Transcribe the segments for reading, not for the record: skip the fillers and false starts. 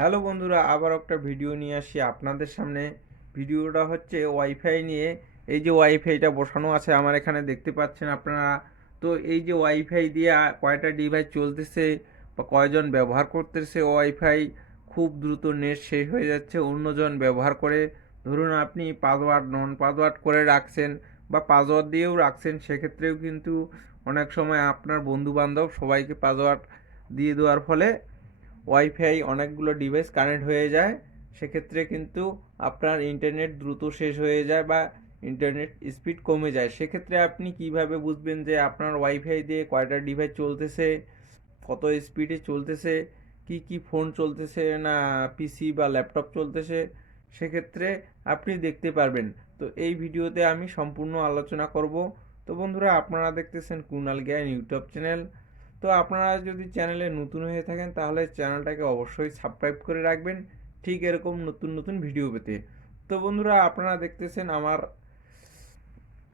Hello বন্ধুরা, আবার একটা ভিডিও নিয়ে আসি আপনাদের সামনে। ভিডিওটা হচ্ছে ওয়াইফাই নিয়ে। এই যে ওয়াইফাইটা বসানো আছে আমার এখানে, দেখতে পাচ্ছেন আপনারা। তো এই যে ওয়াইফাই দিয়ে কয়টা ডিভাইস চলতেছে বা কয়জন ব্যবহার করতেছে ওয়াইফাই, খুব দ্রুত নেট শেষ হয়ে যাচ্ছে অন্যজন ব্যবহার করে। ধরুন আপনি পাসওয়ার্ড নন পাসওয়ার্ড করে রাখছেন বা পাসওয়ার্ড দিয়েও রাখছেন, সেক্ষেত্রেও কিন্তু অনেক সময় আপনার বন্ধু বান্ধব সবাইকে পাসওয়ার্ড দিয়ে দেওয়ার ফলে ওয়াইফাই অনেকগুলো ডিভাইস কানেক্ট হয়ে যায়। সেক্ষেত্রে কিন্তু আপনার ইন্টারনেট দ্রুত শেষ হয়ে যায় বা ইন্টারনেট স্পিড কমে যায়। সেক্ষেত্রে আপনি কিভাবে বুঝবেন যে আপনার ওয়াইফাই দিয়ে কয়টা ডিভাইস চলতেছে, কত স্পিডে চলতেছে, কি কি ফোন চলতেছে না পিসি বা ল্যাপটপ চলতেছে, সেক্ষেত্রে আপনি দেখতে পারবেন। তো এই ভিডিওতে আমি সম্পূর্ণ আলোচনা করব। তো বন্ধুরা, আপনারা দেখতেছেন কুণাল জ্ঞান ইউটিউব চ্যানেল। তো আপনারা যদি চ্যানেলে নতুন হয়ে থাকেন তাহলে চ্যানেলটাকে অবশ্যই সাবস্ক্রাইব করে রাখবেন, ঠিক এরকম নতুন নতুন ভিডিও পেতে। তো বন্ধুরা, আপনারা দেখতেছেন আমার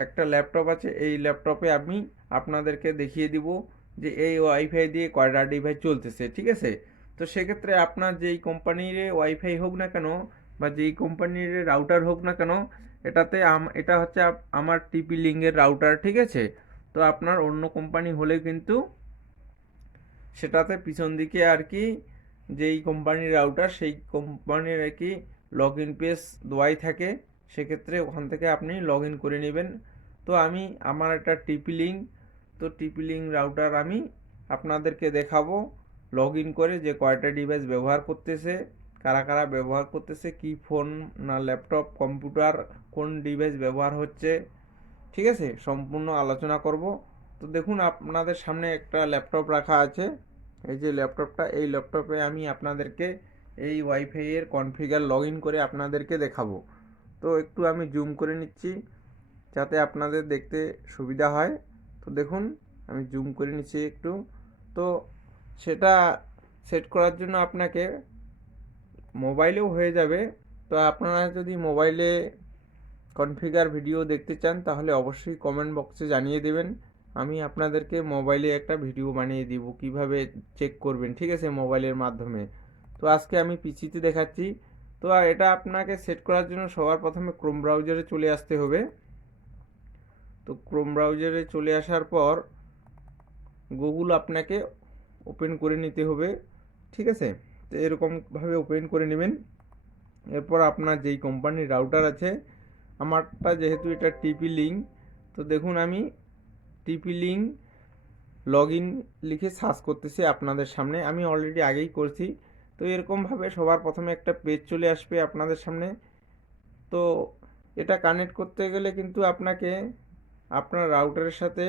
একটা ল্যাপটপ আছে। এই ল্যাপটপে আমি আপনাদেরকে দেখিয়ে দিব যে এই ওয়াইফাই দিয়ে কয়টা ডিভাইস চলতেছে, ঠিক আছে। তো সেক্ষেত্রে আপনার যেই কোম্পানির ওয়াইফাই হোক না কেন বা যেই কোম্পানির রাউটার হোক না কেন, এটাতে এটা হচ্ছে আমার টিপি লিঙ্কের রাউটার, ঠিক আছে। তো আপনার অন্য কোম্পানি হলে কিন্তু সেটাতে পিছন দিকে আর কি যেই কোম্পানির রাউটার সেই কোম্পানির আর কি লগ ইন পেজ দেওয়াই থাকে। সেক্ষেত্রে ওখান থেকে আপনি লগ ইন করে নেবেন। তো আমি আমার একটা টিপি লিঙ্ক, তো টিপি লিঙ্ক রাউটার আমি আপনাদেরকে দেখাবো লগ ইন করে যে কয়টা ডিভাইস ব্যবহার করতেছে, কারা কারা ব্যবহার করতেছে, কি ফোন না ল্যাপটপ কম্পিউটার কোন ডিভাইস ব্যবহার হচ্ছে, ঠিক আছে, সম্পূর্ণ আলোচনা করব। তো দেখুন আপনাদের সামনে একটা ল্যাপটপ রাখা আছে। এই যে ল্যাপটপটা, এই ল্যাপটপে আমি আপনাদেরকে এই ওয়াইফাই এর কনফিগার লগ ইন করে আপনাদেরকে দেখাবো। তো একটু আমি জুম করে নিচ্ছি যাতে আপনাদের দেখতে সুবিধা হয়। তো দেখুন আমি জুম করে নিচ্ছি একটু। তো সেটা সেট করার জন্য আপনাকে মোবাইলেও হয়ে যাবে। তো আপনারা যদি মোবাইলে কনফিগার ভিডিও দেখতে চান তাহলে অবশ্যই কমেন্ট বক্সে জানিয়ে দেবেন। আমি আপনাদেরকে মোবাইলে একটা ভিডিও বানিয়ে দিব কিভাবে চেক করবেন, ঠিক আছে, মোবাইলের মাধ্যমে। তো আজকে আমি পিসিতে দেখাচ্ছি। তো আর এটা আপনাকে সেট করার জন্য সবার প্রথমে ক্রোম ব্রাউজারে চলে আসতে হবে। তো ক্রোম ব্রাউজারে চলে আসার পর গুগল আপনাকে ওপেন করে নিতে হবে, ঠিক আছে। তো এরকমভাবে ওপেন করে নেবেন। এরপর আপনার যেই কোম্পানির রাউটার আছে, আমারটা যেহেতু এটা টিপি লিঙ্ক, তো দেখুন আমি টিপি লিঙ্ক লগ ইন লিখে সার্চ করতেছি আপনাদের সামনে, আমি অলরেডি আগেই করছি। তো এরকমভাবে সবার প্রথমে একটা পেজ চলে আসবে আপনাদের সামনে। তো এটা কানেক্ট করতে গেলে কিন্তু আপনাকে আপনার রাউটারের সাথে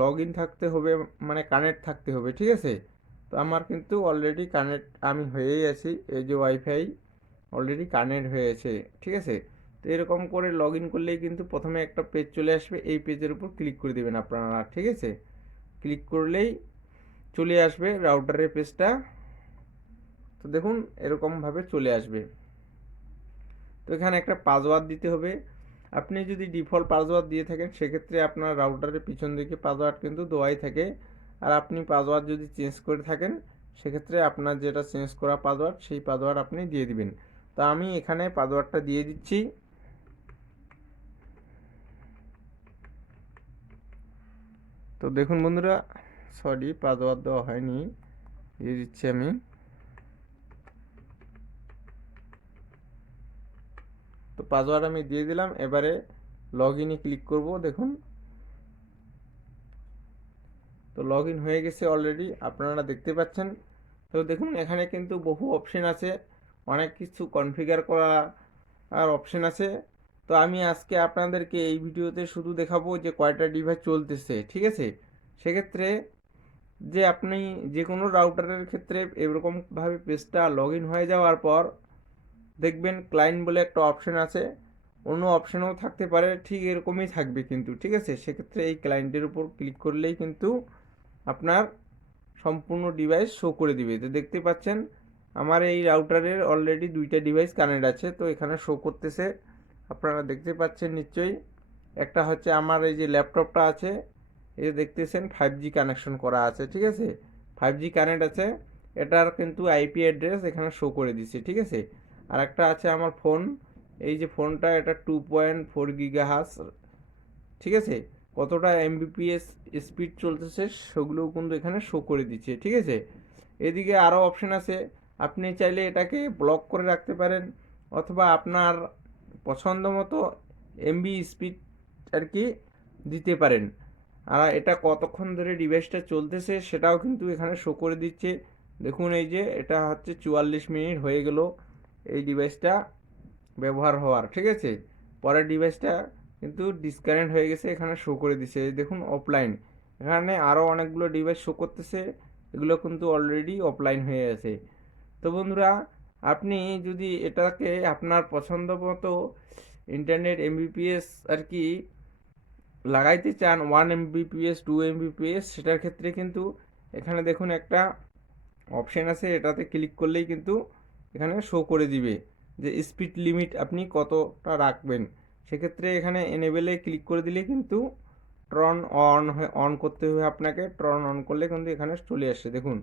লগ ইন থাকতে হবে, মানে কানেক্ট থাকতে হবে, ঠিক আছে। তো আমার কিন্তু অলরেডি কানেক্ট আমি হয়েই আছি, এই যে ওয়াইফাই অলরেডি কানেক্ট হয়েছে, ঠিক আছে। তো এরকম করে লগ ইন করলেই কিন্তু প্রথমে একটা পেজ চলে আসবে, এই পেজের উপর ক্লিক করে দেবেন আপনারা, ঠিক আছে। ক্লিক করলেই চলে আসবে রাউটারের পেজটা। তো দেখুন এরকমভাবে চলে আসবে। তো এখানে একটা পাসওয়ার্ড দিতে হবে। আপনি যদি ডিফল্ট পাসওয়ার্ড দিয়ে থাকেন সেক্ষেত্রে আপনার রাউটারের পিছন দিকে পাসওয়ার্ড কিন্তু দেওয়াই থাকে। আর আপনি পাসওয়ার্ড যদি চেঞ্জ করে থাকেন সেক্ষেত্রে আপনার যেটা চেঞ্জ করা পাসওয়ার্ড সেই পাসওয়ার্ড আপনি দিয়ে দিবেন। তো আমি এখানে পাসওয়ার্ডটা দিয়ে দিচ্ছি। তো দেখুন বন্ধুরা, সরি পাসওয়ার্ড দেওয়া হয়নি, দিয়ে দিচ্ছি আমি। তো পাসওয়ার্ড আমি দিয়ে দিলাম, এবারে লগ ইনে ক্লিক করব। দেখুন তো লগ ইন হয়ে গেছে অলরেডি, আপনারা দেখতে পাচ্ছেন। তো দেখুন এখানে কিন্তু বহু অপশন আছে, অনেক কিছু কনফিগার করা আর অপশন আছে। তো আমি আজকে আপনাদেরকে এই ভিডিওতে শুধু দেখাবো যে কয়টা ডিভাইস চলতেছে, ঠিক আছে। সেক্ষেত্রে যে আপনি যে কোনো রাউটারের ক্ষেত্রে এরকমভাবে পেজটা লগ ইন হয়ে যাওয়ার পর দেখবেন ক্লায়েন্ট বলে একটা অপশন আছে, অন্য অপশনও থাকতে পারে, ঠিক এরকমই থাকবে কিন্তু, ঠিক আছে। সেক্ষেত্রে এই ক্লায়েন্টের উপর ক্লিক করলেই কিন্তু আপনার সম্পূর্ণ ডিভাইস শো করে দিবে। তো দেখতে পাচ্ছেন আমার এই রাউটারের অলরেডি দুইটা ডিভাইস কানেক্ট আছে, তো এখানে শো করতেছে, আপনারা দেখতে পাচ্ছেন নিশ্চয়ই। একটা হচ্ছে আমার এই যে ল্যাপটপটা আছে, এই দেখতেছেন 5G কানেকশন করা আছে, ঠিক আছে, 5G কানেক্ট আছে। এটার কিন্তু আইপি অ্যাড্রেস এখানে শো করে দিচ্ছে, ঠিক আছে। আর একটা আছে আমার ফোন, এই যে ফোনটা, এটা 2.4 গিগাহার্জ, ঠিক আছে। কতটা এমবিপিএস স্পিড চলতেছে সেগুলোও কিন্তু এখানে শো করে দিচ্ছে, ঠিক আছে। এদিকে আরও অপশন আছে, আপনি চাইলে এটাকে ব্লক করে রাখতে পারেন, অথবা আপনার পছন্দ মতো এমবি স্পিড আর কি দিতে পারেন। আর এটা কতক্ষণ ধরে ডিভাইসটা চলতেছে সেটাও কিন্তু এখানে শো করে দিচ্ছে। দেখুন এই যে এটা হচ্ছে 44 মিনিট হয়ে গেল এই ডিভাইসটা ব্যবহার হওয়ার, ঠিক আছে। পরের ডিভাইসটা কিন্তু ডিসকানেক্ট হয়ে গেছে, এখানে শো করে দিছে, দেখুন অফলাইন। এখানে আরও অনেকগুলো ডিভাইস শো করতেছে, এগুলো কিন্তু অলরেডি অফলাইন হয়ে আছে। তো বন্ধুরা, আপনি যদি এটাকে আপনার পছন্দ মতো ইন্টারনেট এমবিপিএস আর কি লাগাইতে চান, 1 Mbps 2 Mbps, সেটার ক্ষেত্রে কিন্তু এখানে দেখুন একটা অপশান আছে, এটাতে ক্লিক করলেই কিন্তু এখানে শো করে দিবে যে স্পিড লিমিট আপনি কতটা রাখবেন। সেক্ষেত্রে এখানে এনেবেলে ক্লিক করে দিলে কিন্তু টর্ন অন করতে হবে আপনাকে। টর্ন অন করলে কিন্তু এখানে চলে আসছে, দেখুন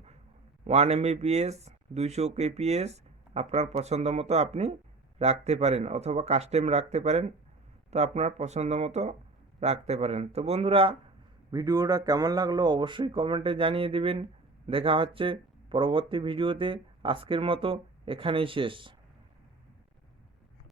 1 Mbps 200 kps আপনার পছন্দ মতো আপনি রাখতে পারেন, অথবা কাস্টম রাখতে পারেন। তো আপনার পছন্দ মতো রাখতে পারেন। তো বন্ধুরা, ভিডিওটা কেমন লাগলো অবশ্যই কমেন্টে জানিয়ে দিবেন। দেখা হচ্ছে পরবর্তী ভিডিওতে। আজকের মতো এখানেই শেষ।